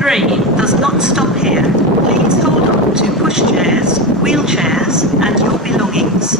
3 does not stop here. Please hold on to pushchairs, wheelchairs, and your belongings.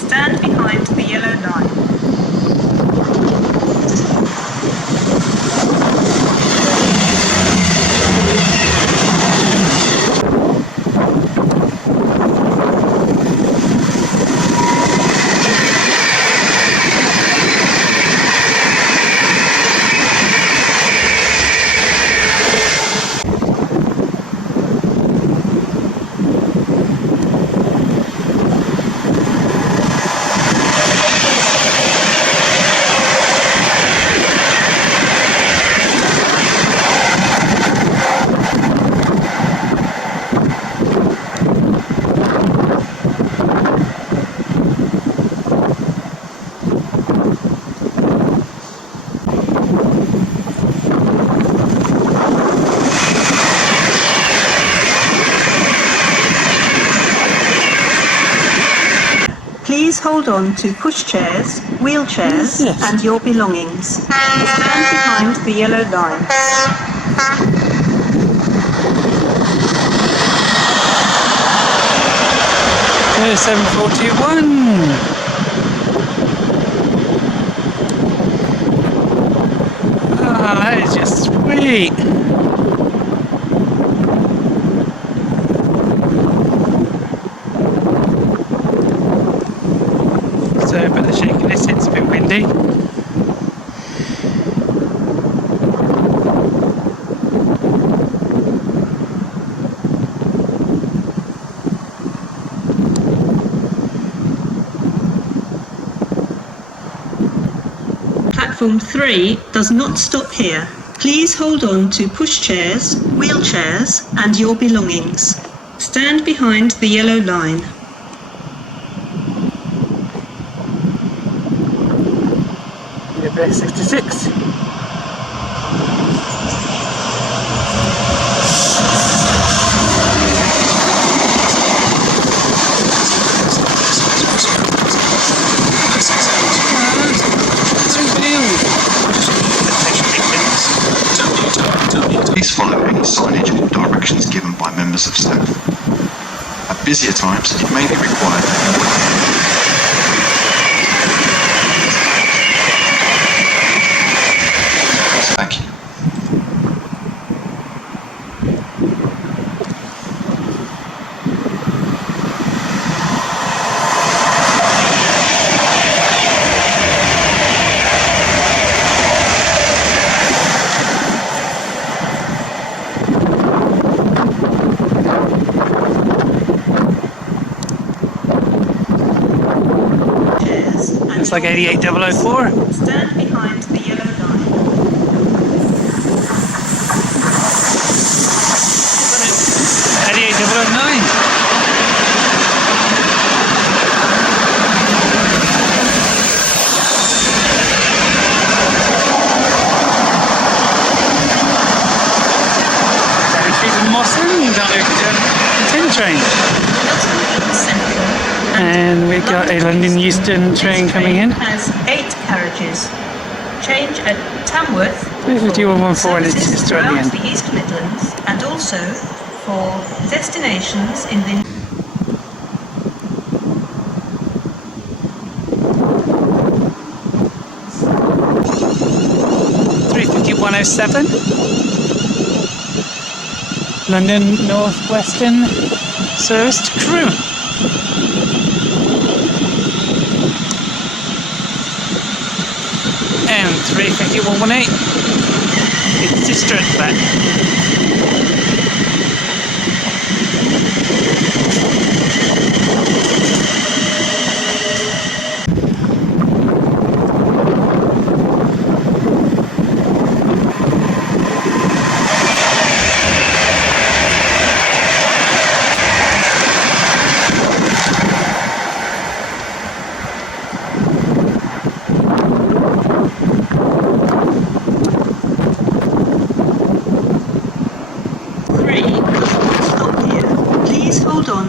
Stand behind the yellow line. Please hold on to pushchairs, wheelchairs, and your belongings. Stand behind the yellow line. 741. Ah, that is just sweet. So, better shaking this, it's a bit windy. Platform 3 does not stop here. Please hold on to pushchairs, wheelchairs, and your belongings. Stand behind the yellow line. Yeah, 66. Please follow any signage or directions given by members of staff. At busier times, it may be required. Thank you. It's like 88004. Stand behind the yellow line. 88009. Tin train. And we've got a London Euston train coming in. Has 8 carriages. Change at Tamworth. 5114 and it's just at the end. The East Midlands, and also for destinations in the 35107. London North Western service to Crewe. And 35118. It's district back.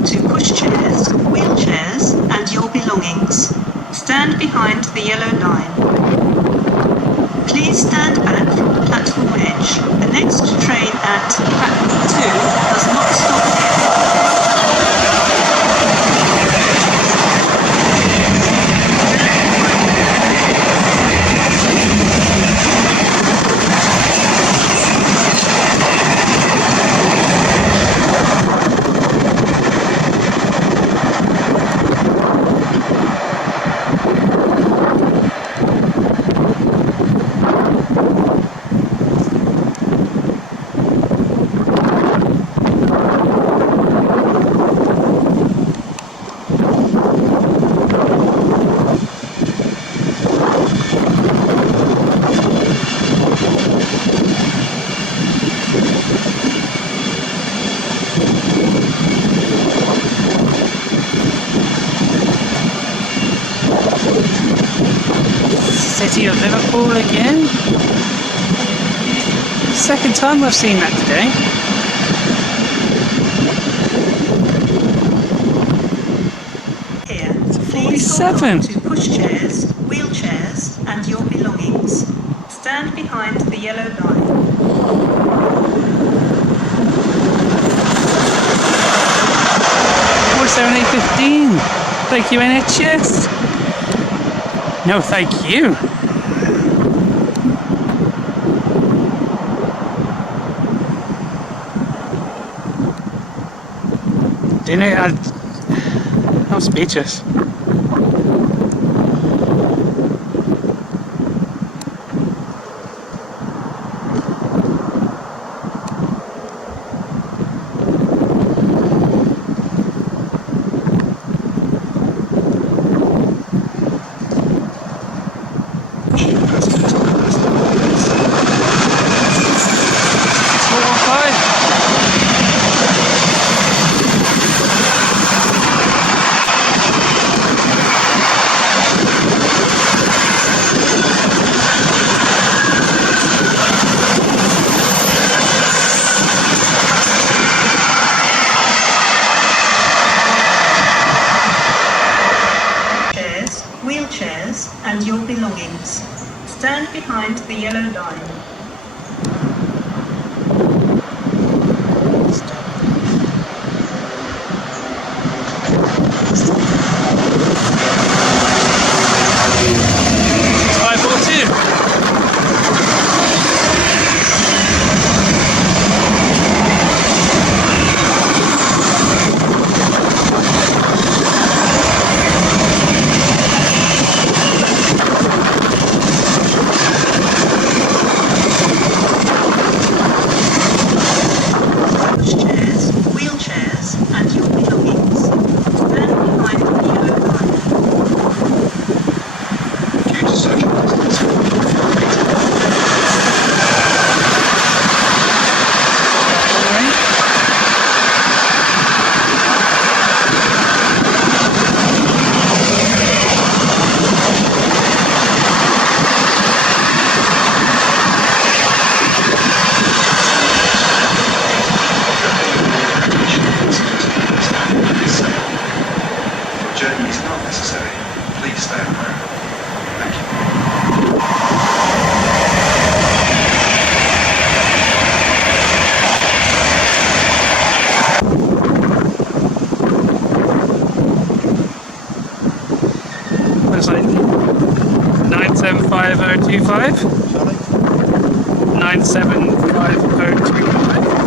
To pushchairs, wheelchairs, and your belongings. Stand behind the yellow line. Please stand back from the platform edge. The next train at that. Pattern 2 does not stop here. City of Liverpool again. Second time I've seen that today. Here, please 47. hold on to pushchairs, wheelchairs, and your belongings. Stand behind the yellow line. What's there an A15? Thank you, NHS. No, thank you. I'm speechless. Wheelchairs and your belongings. Stand behind the yellow line. Looks like 975025. 975025.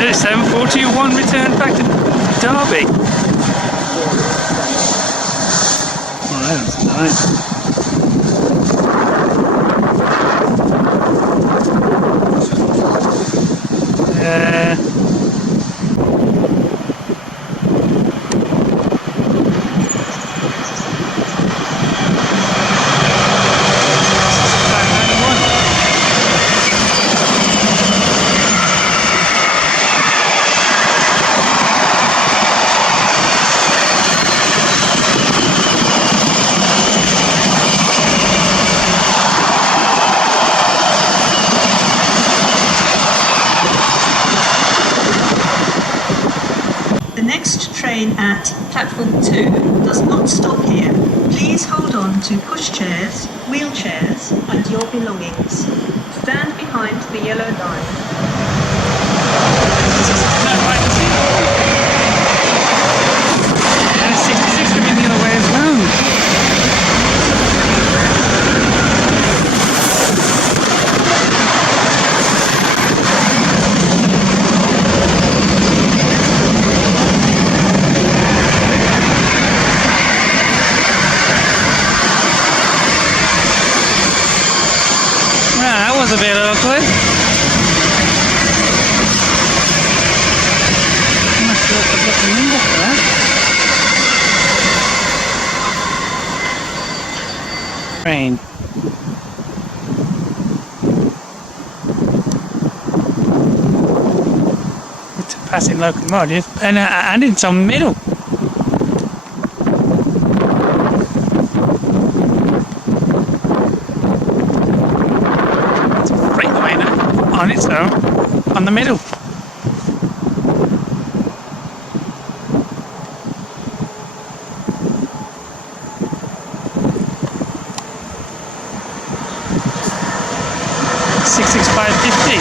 There's 7421 return back to Derby. Oh, that's nice. train at platform 2 does not stop here. Please hold on to pushchairs, wheelchairs, and your belongings. Stand behind the yellow line. No, right, and 66 coming the other way as well. That was a bit awkward. I'm not sure if I've got the number for that. Train. It's a passing locomotive and it's on middle. On its own, on the middle. $665.50.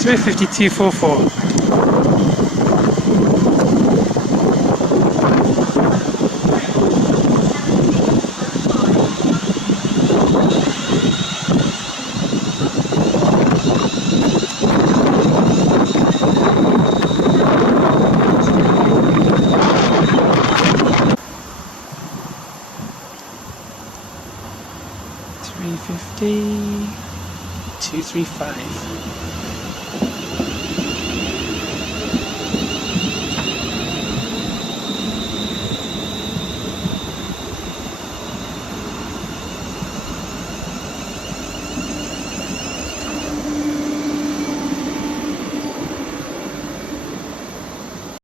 $352.44. $350. $235.